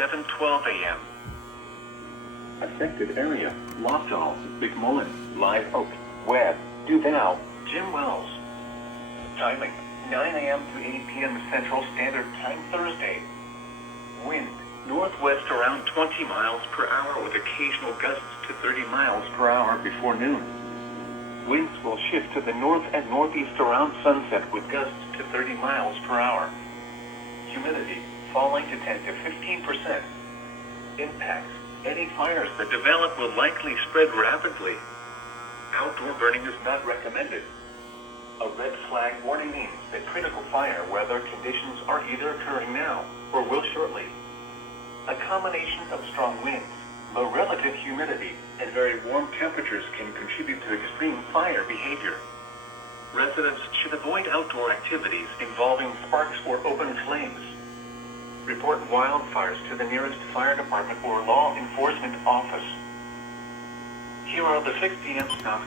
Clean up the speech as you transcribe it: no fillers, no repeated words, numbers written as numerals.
7:12 a.m. Affected area: Lost Falls, Big Mullen, Live Oak, Webb, Duval, Jim Wells. Timing: 9 a.m. to 8 p.m. Central Standard Time Thursday. Wind: northwest around 20 miles per hour with occasional gusts to 30 miles per hour before noon. Winds will shift to the north and northeast around sunset with gusts to 30 miles per hour. Humidity falling to 10 to 15%. Impacts: any fires that develop will likely spread rapidly. Outdoor burning is not recommended. A red flag warning means that critical fire weather conditions are either occurring now or will shortly. A combination of strong winds, low relative humidity, and very warm temperatures can contribute to extreme fire behavior. Residents should avoid outdoor activities involving sparks or open flames. Report wildfires to the nearest fire department or law enforcement office. Here are the 6 p.m. South